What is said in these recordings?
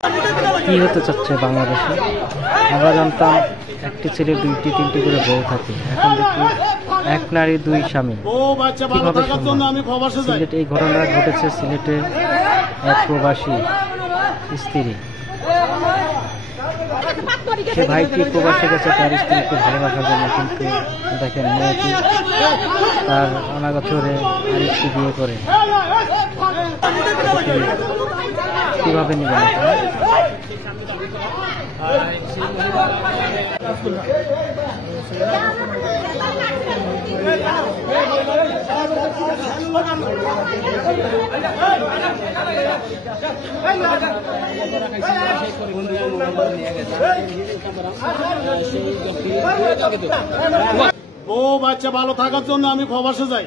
কি হতে চাচ্ছে বাংলাদেশে? আমরা জানতাম একটি ছেলে দুইটি তিনটি করে বউ থাকে, এখন দেখি এক নারী দুই স্বামী। কিভাবে সম্ভব? সিলেটে এই ঘটনা ঘটেছে। সিলেটে এক প্রবাসী স্ত্রী, সে ভাইটি প্রবাসে গেছে তার স্ত্রীকে ভালোবাসার জন্য, কিন্তু দেখেন মেয়েটি তার অনাগোচরে আরেকটি বিয়ে করে। কিভাবে নেবেন? ও বাচ্চা ভালো থাকার জন্য আমি প্রবাসে যাই।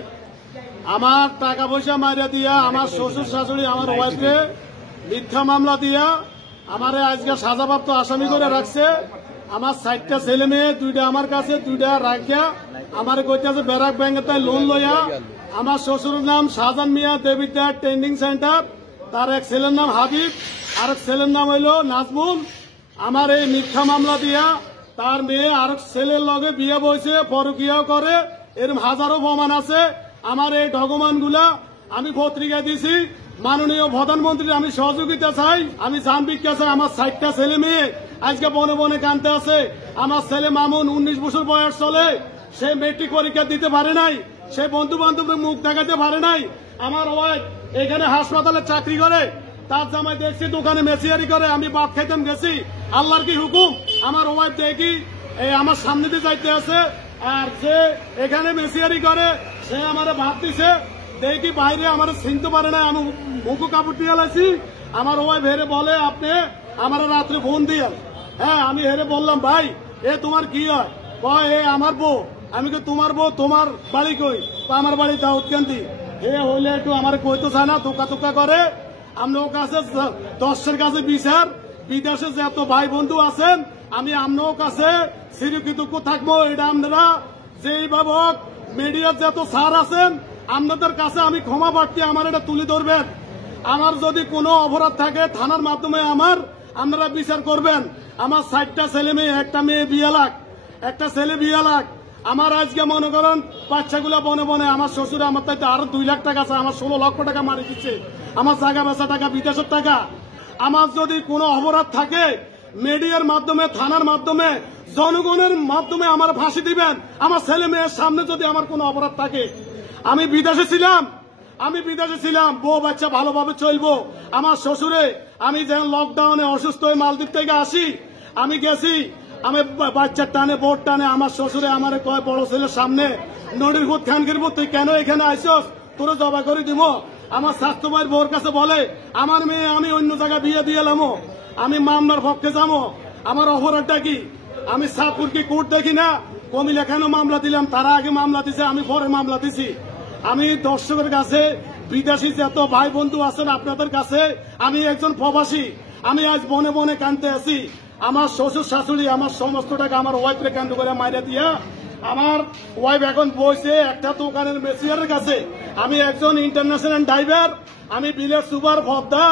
আমার টাকা পয়সা মারিয়া দিয়া আমার শ্বশুর শাশুড়ি আমার ওয়াইফকে মিথ্যা মামলা দিয়া আমার আজকে সাজাপ্রাপ্ত আসামি করে রাখছে। আমার 60টা ছেলে মেয়ে, দুইটা আমার কাছে, দুইটা রাখিয়া আমার কইতেছে ব্যারাক ব্যাংকে তাই লোন লইয়া। আমার শ্বশুরের নাম শাহজাহান মিয়া, দেবিদ্যার ট্রেনিং সেন্টার। তার এক ছেলের নাম হাবিব, আর এক ছেলের নাম হইল নাজমুল। আমার এই মিথ্যা মামলা দিয়া তার মেয়ে আরেক ছেলের লগে বিয়ে বইছে, পরকিয়াও করে। এরকম হাজারো প্রমাণ আছে। আমার এই ডকুমেন্টগুলা আমি পত্রিকায় দিছি। মাননীয় প্রধানমন্ত্রীর আমি সহযোগিতা চাই, আমি জান ভিক্ষা চাই। আমার 60টা ছেলে মেয়ে আজকে বনে বনে কানতে আছে। আমার ছেলে মামুন 19 বছর বয়স চলে, সে মেট্রিক পরীক্ষা দিতে পারে নাই, সে বন্ধু বান্ধবের মুখ দেখাতে পারে নাই। আমার ওয়াইফ এখানে হাসপাতালে চাকরি করে, তার জামাই দেখছি দোকানে মেসিয়ারি করে। আমি ভাত খাইতাম গেছি, আল্লাহর কি হুকুম আমার ওয়াইফ দেখি এই আমার সামনে দিয়ে যাইতে আছে, আর সে এখানে মেসিয়ারি করে। সে আমার ভাত দিছে, দেখি বাইরে আমার চিনতে পারে না। আমি মুখো কাপড় দিয়ে লাইছি। আমার ওয়াইফ হেরে বলে আপনি আমার রাত্রে ফোন দিয়ে। হ্যাঁ, আমি হেরে বললাম ভাই এ তোমার কি হয়? কয় এ আমার বউ। আমি কি তোমার বউ? তোমার বাড়ি কই? আমার বাড়ি দাউদকান্দি। এ হইলে একটু আমার কইতে চায় না, তোকা তোকা করে। আপনার কাছে 10-এর কাছে বিচার, বিদেশে যত ভাই বন্ধু আছেন আমি আপনার কাছে চিরকৃতজ্ঞ থাকবো। এটা আপনারা যেইভাবে মিডিয়ার যত স্যার আছেন আপনাদের কাছে আমি ক্ষমা প্রার্থী, আমার এটা তুলে ধরবেন। আমার যদি কোনো অপরাধ থাকে থানার মাধ্যমে আপনারা বিচার করবেন। আমার 60টা ছেলে মেয়ে, একটা মেয়ে 2 লাখ, একটা ছেলে 2 লাখ। আমার আজকে মনে করেন বাচ্চাগুলা বনে বনে, আমার শ্বশুর আমার তাইতে আরো 2 লাখ টাকা আছে, আমার 16 লক্ষ টাকা মারি দিচ্ছে, আমার জায়গা বেচা টাকা, বিদেশের টাকা। আমার যদি কোনো অপরাধ থাকে মিডিয়ার মাধ্যমে, থানার মাধ্যমে, জনগণের মাধ্যমে আমার ফাঁসি দিবেন। আমার ছেলে মেয়ের সামনে যদি আমার কোনো অপরাধ থাকে। আমি বিদেশে ছিলাম, বউ বাচ্চা ভালোভাবে চলবো। আমার শ্বশুরে আমি যেন লকডাউনে অসুস্থ হয়ে মালদ্বীপ থেকে আসি, আমি গেছি, আমি বাচ্চার টানে বোট টানে আমার শ্বশুরে আমার কয় বড় ছেলের সামনে নদীর ভূত খানকির ভূত, তুই কেন এখানে আইসস, তোরা জবা করে দিব। আমার স্বাস্থ্য ভাইয়ের বউর কাছে বলে আমার মেয়ে আমি অন্য জায়গায় বিয়ে দিয়ে এলাম, আমি মামলার পক্ষে যাবো। আমার অপরাধটা কি? আমি সাতপুর কি কোর্ট দেখি না? কমিলা কেন মামলা দিলাম? তারা আগে মামলা দিছে, আমি পরে মামলা দিছি। আমি দর্শকের কাছে, বিদেশি যত ভাই বন্ধু আছেন আপনাদের কাছে, আমি একজন প্রবাসী। আমি আজ বনে বনে কানতে আছি। আমার শ্বশুর শাশুড়ি আমার সমস্ত টাকা আমার ওয়াইফরে কান্ড করে মাইরা দিয়া, আমার ওয়াইফ এখন বইছে একটা দোকানের মেসিয়ারের কাছে। আমি একজন ইন্টারন্যাশনাল ড্রাইভার, আমি বিলের সুপার ভদ্দা,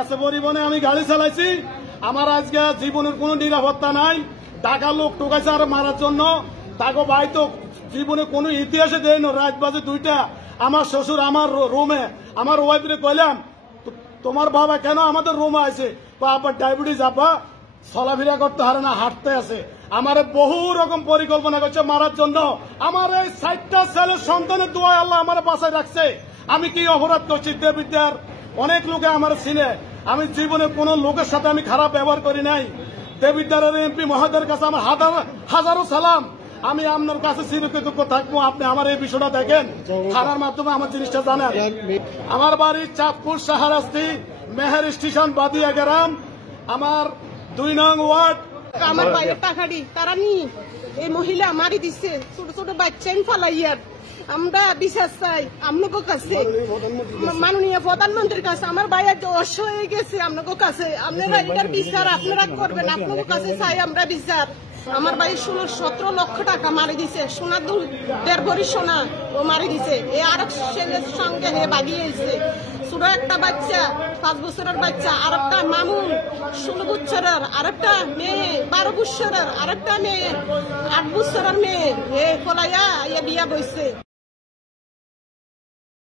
এসে পরিবহনে আমি গাড়ি চালাইছি। আমার আজকে জীবনের কোনো নিরাপত্তা নাই। টাকা লোক টোকাইছে আর মারার জন্য। তাকে ভাই তো জীবনে কোনো ইতিহাসে দেয় না। রাত বাজে 2টা, আমার শ্বশুর আমার রুমে, আমার ওয়াইফরে কইলাম তোমার বাবা কেন আমাদের রুমে আছে? আবার ডায়াবেটিস, আপা চলাফেরা করতে পারে না, হাঁটতে আছে। আমার বহু রকম পরিকল্পনা করছে মারার জন্য। আমার এই 60টা ছেলের সন্তানের দোয়া আল্লাহ আমার বাঁচায় রাখছে। আমি কি অপরাধ করছি? দেবিদ্যার অনেক লোকে আমার চিনে। আমি জীবনে কোন লোকের সাথে আমি খারাপ ব্যবহার করি নাই। দেবিদ্যারের এমপি মহোদয়ের কাছে আমার হাজারো সালাম। আমি আপনার কাছে চিরকৃতজ্ঞ থাকবো। আপনি আমার এই বিষয়টা দেখেন, থানার মাধ্যমে আমার জিনিসটা জানেন। আমার বাড়ি চাঁদপুর শাহরাস্তি, মেহের স্টেশন, বাদিয়া গ্রাম, আমার 2 নং ওয়ার্ড। আমার বাইরে টাকাড়ি তারা নি এই মহিলা মারি দিচ্ছে, ছোট ছোট বাচ্চা ফলাইয়ার। আমরা বিশ্বাস চাই আপনাদের কাছে, মাননীয় প্রধানমন্ত্রীর কাছে। আমার ভাইয়া অস হয়ে গেছে আপনাদের কাছে, আপনারা এটার বিচার আপনারা করবেন। আপনাদের কাছে চাই আমরা বিচার। আমার ভাই 16-17 লক্ষ টাকা মারি দিছে, সোনা 1.5 ভরি সোনা ও মারি দিছে। এ আর ছেলের সঙ্গে বাগিয়েছে। ছোট একটা বাচ্চা 5 বছরের বাচ্চা, আর একটা মামুন 16 বছরের, আর একটা মেয়ে 12 বছরের, আর একটা মেয়ে 8 বছরের মেয়ে, এ ফলাইয়া বিয়া বইছে।